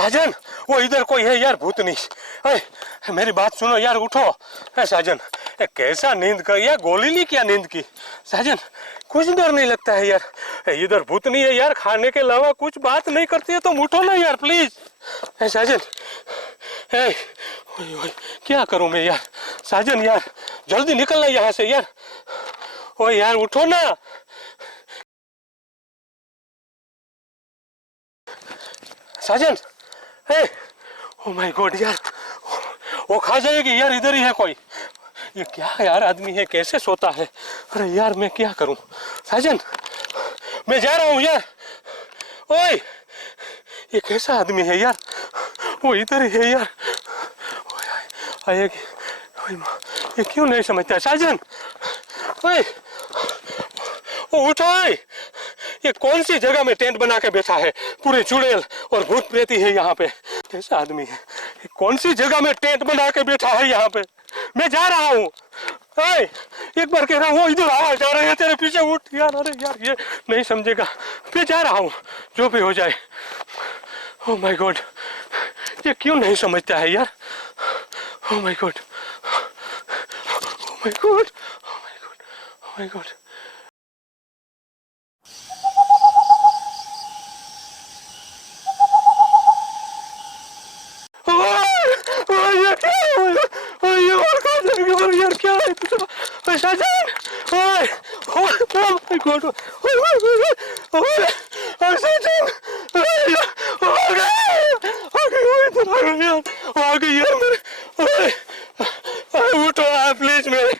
साजन, वो इधर कोई है यार, भूतनी। मेरी बात सुनो यार, उठो। साजन, कैसा नींद कर यार, गोली ली क्या नींद की? साजन, कुछ डर नहीं लगता है यार, इधर भूतनी है यार, खाने के अलावा कुछ बात नहीं करती है, तुम उठो ना यार प्लीज। साजन, क्या करूं मैं यार? साजन यार, जल्दी निकलना यहाँ से यार। ओ यार उठो ना। साजन, ओ माय गॉड यार, वो खा जाएगी यार, इधर ही है कोई। ये क्या यार आदमी है, कैसे सोता है? अरे यार मैं क्या करूं? साजन, मैं जा रहा हूं यार। ओए, ये कैसा आदमी है यार? वो इधर ही है यार। आएगी, ये क्यों नहीं समझता? साजन, ओए, ओ उठो। ये कौन सी जगह में टेंट बना के बैठा है? पूरे चुड़ैल और भूत प्रेती है यहाँ पे। कैसा आदमी है? ये कौन सी जगह में टेंट बना के बैठा है यहाँ पे? मैं जा रहा हूँ। एक बार कह रहा हूँ, इधर आवाज जा रही है तेरे पीछे, उठ यार। अरे यार ये नहीं समझेगा, मैं जा रहा हूँ, जो भी हो जाए। ओह माय गॉड, ये क्यों नहीं समझता है यार? Oh my God, oh my God, oh my God, oh my God. यार क्या है तुझे? साजन, ओए, ओह माय गॉड, ओए साजन, आ गई यार मेरे। उठो यार प्लीज, मेरे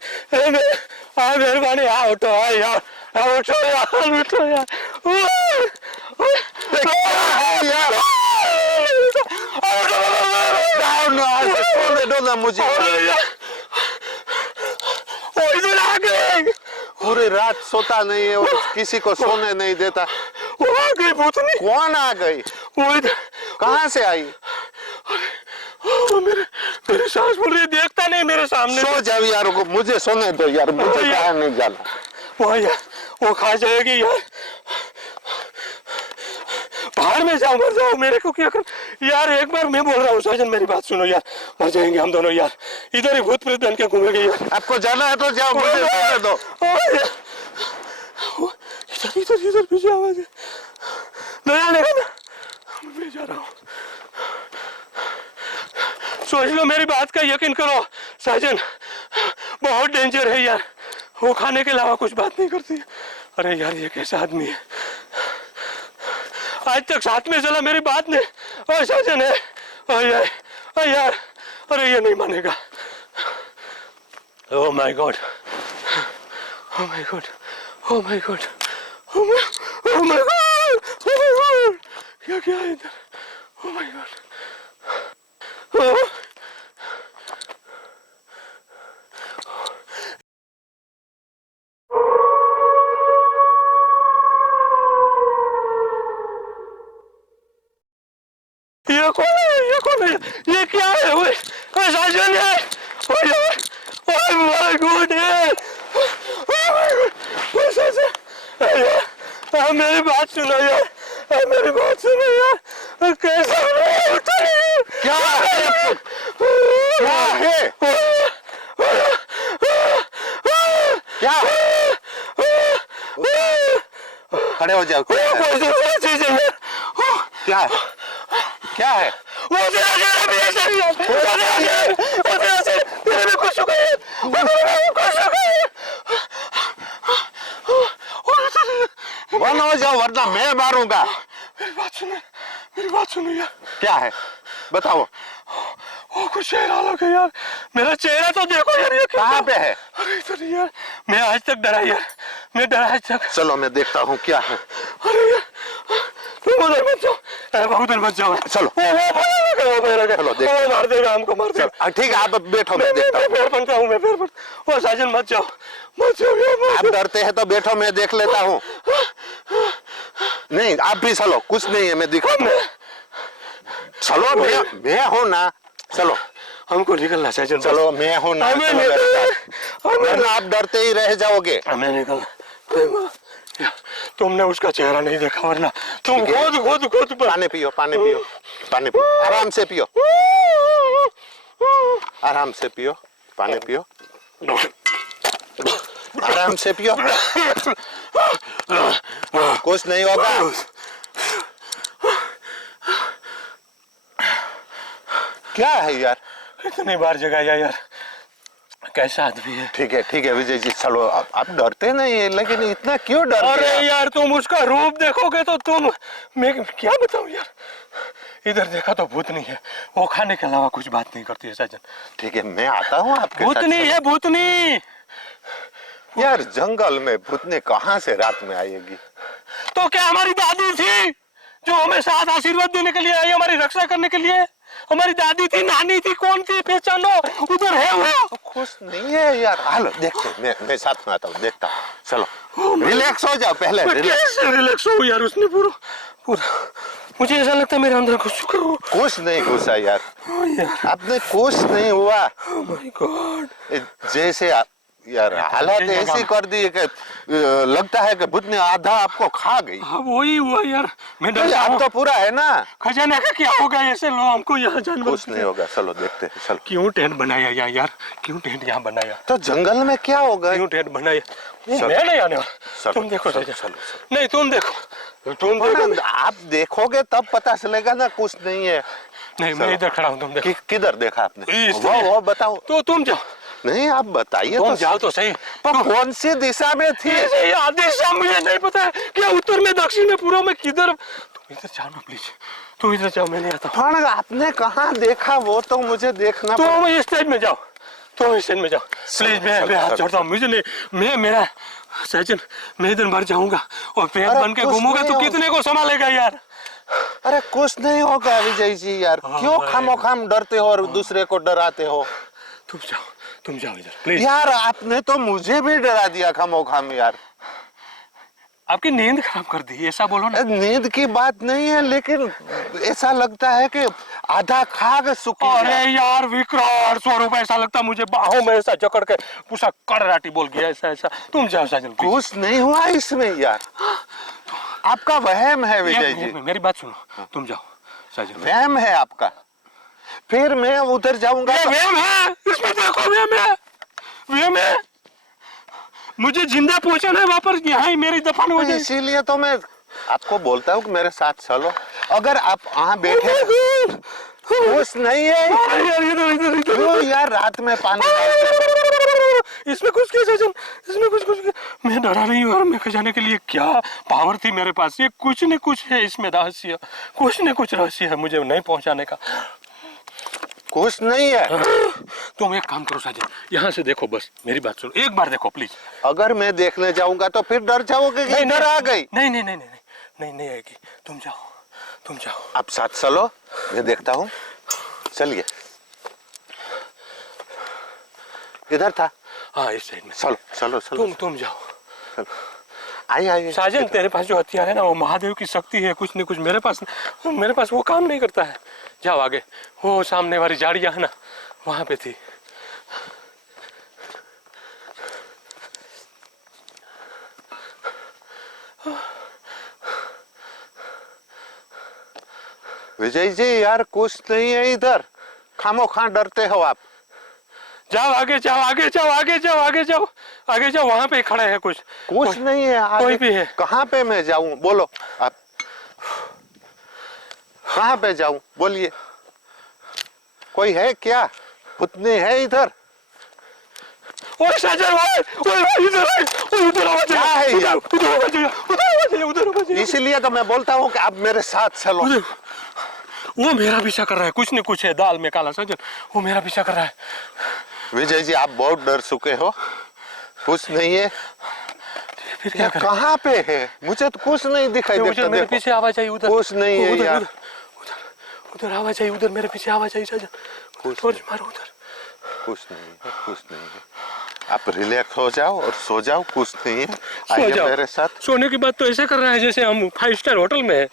मेहरबानी, उठो यार, उठो यार, उठो यार। मुझे इधर आ गए। पूरी रात सोता नहीं है और किसी को सोने नहीं देता। वो आ गई भूतनी। कौन आ गई? वो इधर कहाँ से आई? मेरे सास बोल रही, देखता नहीं मेरे सामने। सो जाओ यार, को मुझे सोने दो यार, मुझे कहाँ नहीं जाना। वो यार, वो खा जाएगी यार, बाहर में जाओ, मर जाओ, मेरे को क्या कर यार। एक बार मैं बोल रहा हूँ साजन, मेरी बात सुनो यार, मर जाएंगे हम दोनों यार, इधर ही भूत प्रेत बन के घूमेंगे यार। आपको जाना है तो जाओ, मुझे सोने दो। इधर इधर इधर पीछे आवाज है, नया लेगा ना, मैं जा रहा हूँ। सोच लो, मेरी बात का यकीन करो साजन, बहुत डेंजर है यार, वो खाने के अलावा कुछ बात नहीं करती है। अरे यार ये कैसा आदमी है, आज तक साथ में चला, मेरी बात ने। ओए साजन है, ओए यार, अरे ये नहीं मानेगा। Oh my God, oh my God, oh my God, oh my God, oh my God, क्या है इधर? ओह माय गॉड, ये कौन है? ये क्या है? ओए साजन है, ओए माय गॉड है, ओए माय गॉड, ओए साजन यार, मेरी बात सुनो यार, मेरी बात सुनो यार, कैसा क्या है? क्या है? क्या? खड़े हो जाओ। क्या है? क्या है? बंद हो जाओ वरना मैं मारूंगा। मेरी बात सुनो यार। क्या है बताओ। वो कुछ चेहरा लगा यार, मेरा चेहरा तो देखो यार, ये कहाँ पे है? अरे इधर यार, मैं आज तक डरा यार, मैं डरा आज तक। चलो मैं देखता हूँ क्या है। अरे यार, तुम उधर मत जाओ, उधर मत जाओ। चलो चलो देख, मार देगा हमको, मार देगा। ठीक है आप बैठो, मैं देखता हूँ। पैर पड़ता हूँ, मैं पैर पड़। वो साजन मत जाओ, मत जाओ यार। आप डरते हैं तो बैठो, मैं देख लेता हूँ। नहीं आप भी चलो, कुछ नहीं है, मैं दिखा। चलो मैं हूँ ना, चलो हमको निकलना चाहिए। चलो मैं हूँ ना, वरना आप डरते ही रह जाओगे। मैं निकल समझते, तुमने उसका चेहरा नहीं देखा, वरना तुम ठीक है। खुद खुद खुद पानी पियो, पानी पियो, पानी पियो, आराम से पियो, आराम से पियो, पानी पियो, आराम से पियो, कुछ नहीं होगा। क्या है यार? कितनी बार जगाया यार, कैसा आदमी है। ठीक है विजय जी, चलो आप डरते नहीं है, लेकिन इतना क्यों डर अरे गए? यार तुम उसका रूप देखोगे तो तुम, मैं क्या बताऊं यार, इधर देखा तो भूतनी है, वो खाने के अलावा कुछ बात नहीं करती है साजन। ठीक है, मैं आता हूँ आपके साथ। भूतनी है भूतनी। यार जंगल में भूतनी कहाँ से रात में आएगी? तो क्या हमारी दादी थी जो हमें साथ आशीर्वाद देने के लिए आई, हमारी रक्षा करने के लिए? हमारी दादी थी, नानी थी, कौन थी पहचानो, उधर है वो। खुश नहीं है यार, हालो देखते, मैं साथ में आता हूँ, देखता हूँ। चलो रिलैक्स हो जाओ पहले। कैसे रिलैक्स हो यार, उसने पूरा पूरा, मुझे ऐसा लगता है मेरे अंदर घुस चुका हो। कुछ नहीं घुसा यार, यार आपने कुछ नहीं हुआ। oh my God। जैसे यार हालात ऐसी कर दी कि लगता है कि भूतनी आधा आपको खा गई। हाँ वही हुआ यार, मैं डर आप तो पूरा है ना। खजाने का क्या होगा, ऐसे लो हमको यहाँ जानवर। कुछ नहीं होगा, चलो देखते हैं, चलो। क्यों टेंट बनाया यहाँ यार, क्यों टेंट यहाँ बनाया, तो जंगल में क्या होगा? क्यों टेंट बनाया? चलो। मैं नहीं आने वाला, चलो, तुम देखो चलो, साजन। चलो। नहीं तुम देखो, तुम देखो। आप देखोगे तब पता चलेगा ना, कुछ नहीं है। नहीं मैं इधर खड़ा हूँ, तुम देखो। किधर देखा आपने? इस वो बताओ। तो तुम जाओ, नहीं आप बताइए तुम तो। जाओ तो सही। पर कौन सी दिशा में थी? ये आदेश मुझे नहीं पता है, क्या उत्तर में, दक्षिण में, पूर्व में, किधर? तुम इधर जाओ ना प्लीज, तुम इधर जाओ, मैं नहीं आता। पर आपने कहाँ देखा वो तो मुझे देखना तुम इस साइड में जाओ, तुम इस साइड में जाओ प्लीज, मैं हाथ जोड़ता हूँ, मुझे नहीं, मैं मेरा सचिन, मैं इधर मर जाऊंगा और पेट अरे बन के कुछ घूमूंगा नहीं तो कितने को संभालेगा यार। अरे कुछ नहीं होगा विजय जी यार, क्यों खामोखाम डरते हो और दूसरे को डराते हो? तुम जाओ इधर प्लीज। यार आपने तो मुझे भी डरा दिया खामोखाम यार। आपकी नींद खराब कर दी, ऐसा बोलो ना। नींद की बात नहीं है, लेकिन ऐसा लगता है कि आधा खा के सुख। अरे यार विकराल स्वरूप, ऐसा लगता मुझे बाहों में ऐसा जकड़ के पूरा करराटी बोल गया, ऐसा ऐसा। तुम जाओ साजन। कुछ नहीं हुआ इसमें यार, आपका वहम है विजय जी। मेरी बात सुनो, तुम जाओ साजन। वहम है आपका, फिर मैं उधर जाऊंगा। वहम है, इसमें देखो वहम है, वहम है। मुझे जिंदा पहुंचाना है वापस, यहाँ ही मेरी दफन हो जाए। इसीलिए तो मैं आपको बोलता हूँ कि मेरे साथ चलो। अगर आप वहाँ बैठे कुछ नहीं है यार, इधर क्यों यार रात में पानी इसमें कुछ क्या सजन, इसमें कुछ मैं डरा नहीं हूँ, और मैं खजाने के लिए क्या पावर थी मेरे पास, ये कुछ न कुछ है इसमें रहस्य, कुछ न कुछ रहस्य है मुझे नहीं पहुंचाने का। कुछ नहीं है। तुम एक काम करो साजन, यहाँ से देखो, बस मेरी बात सुनो, एक बार देखो प्लीज। अगर मैं देखने जाऊंगा तो फिर डर जाओगे कि इधर आ गई। नहीं आएगी, तुम जाओ। आप साथ चलो, मैं देखता हूँ। चलिए, इधर था। हाँ इस साइड में। चलो तुम जाओ। चलो। आइए साजन, तेरे पास जो हथियार है ना, वो महादेव की शक्ति है, कुछ न कुछ मेरे पास वो काम नहीं करता है। जाओ आगे, वो सामने वाली झाड़ियाँ है ना, वहां पे थी। विजय जी यार कुछ नहीं है इधर, खामोखा डरते हो आप। जाओ आगे जाओ, वहां पे खड़ा है कुछ नहीं है आगे। कोई भी है। कहाँ पे मैं जाऊं बोलो आप, कहाँ पे जाऊं बोलिए, कोई है क्या? भूतनी है इधर? ओए साजन भाई, उधर आवाज है। इसीलिए तो मैं बोलता हूँ कि आप मेरे साथ चलो। वो मेरा पीछा कर रहा है, कुछ न कुछ है दाल में काला साजन, वो मेरा पीछा कर रहा है। विजय जी आप बहुत डर चुके हो, कुछ नहीं है। फिर क्या करें? कहाँ पे है? मुझे तो कुछ नहीं दिखाई देता। मेरे पीछे आवाज आई उधर, कुछ नहीं है यार। उधर आवाज आई, उधर मेरे पीछे आवाज आई साजन, टॉर्च मारो उधर। कुछ नहीं है। आप रिलैक्स हो जाओ और सो जाओ, कुछ नहीं है। आइए मेरे साथ। सोने की बात तो ऐसे कर रहा है जैसे हम 5 स्टार होटल में है।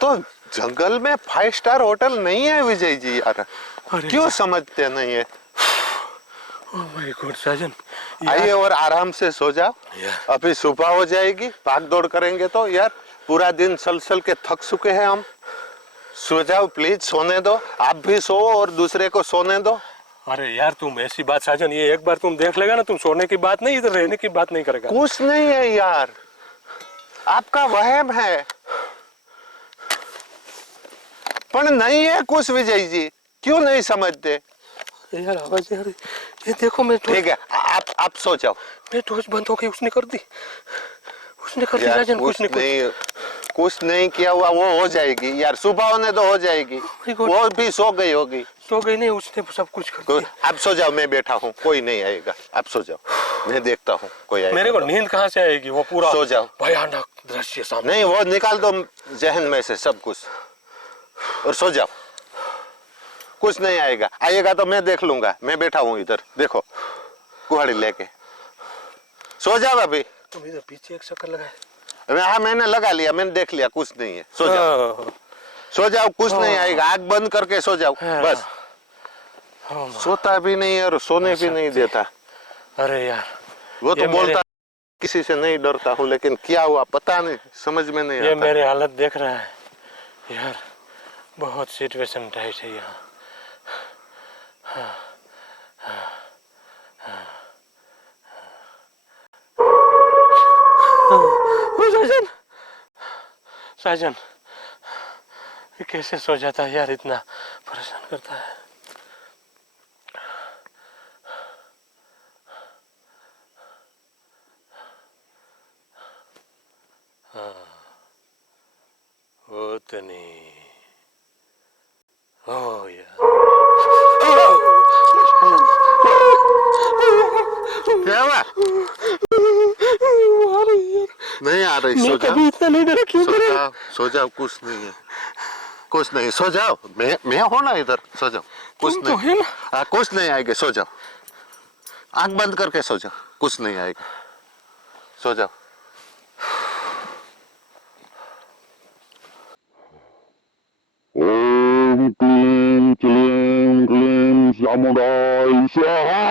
तो जंगल में 5 स्टार होटल नहीं है विजय जी यार, क्यों समझते नहीं है? ओह माय गॉड साजन, आइए और आराम से सो जाओ। यार। अभी सुबह हो जाएगी, भाग दौड़ करेंगे तो यार पूरा दिन चल चल के थक चुके हैं हम। सो जाओ प्लीज, सोने दो, आप भी सो और दूसरे को सोने दो। अरे यार तुम ऐसी बात साजन, ये एक बार तुम देख लेगा ना, तुम सोने की बात नहीं, इधर रहने की बात नहीं करेगा। कुछ नहीं है यार, आपका वहम है। पर नहीं है कुछ विजय जी, क्यों नहीं समझते? यार आवाज यार, ये देखो मैं ठीक है, आप सो जाओ। मैं टॉर्च बंद हो गई, उसने कर दी, उसने कर दी यार साजन, कुछ नहीं कुछ नहीं किया हुआ, वो हो जाएगी यार, सुबह होने तो हो जाएगी। वो भी सो गई होगी। सो गई नहीं, उसने सब कुछ कर दिया। आप सो जाओ, मैं बैठा हूँ, कोई नहीं आएगा, आप सो जाओ, मैं देखता हूँ कोई आएगा। मेरे को नींद कहाँ से आएगी, वो पूरा सो जाओ। भयानक दृश्य सामने। नहीं, वो निकाल दो जहन में से सब कुछ और सो जाओ, कुछ नहीं आएगा, आएगा तो मैं देख लूंगा, मैं बैठा हूँ इधर, देखो कुहाड़ी लेके। सो जाओ अभी। तुम इधर पीछे एक चक्कर लगाए। हाँ मैंने लगा लिया, मैंने देख लिया, कुछ नहीं है, सो जाओ। सो जाओ, कुछ नहीं आएगा, आग बंद करके सो जाओ बस। सोता भी नहीं और सोने भी नहीं देता। अरे यार वो तो बोलता किसी से नहीं डरता हूँ, लेकिन क्या हुआ पता नहीं, समझ में नहीं आता। ये मेरी हालत देख रहा है यार, बहुत सिचुएशन टाइट है यहाँ। साजन, साजन ये कैसे सो जाता है यार, इतना परेशान करता है। उतनी ओ यार, क्या हुआ? नहीं आ रही, सो जाओ। कभी इतना नहीं डरा, क्यों सो जाओ, सो जाओ, कुछ नहीं है, कुछ नहीं, सो जाओ, मैं हूं ना इधर, सो जाओ, कुछ तुम नहीं तो है ना। कुछ नहीं आएगा, सो जाओ, आंख बंद करके सो जाओ, कुछ नहीं आएगा, सो जाओ। ओम क्लीं क्लीं क्लीं चामुंडाय स्वाहा।